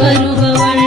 வருபவள்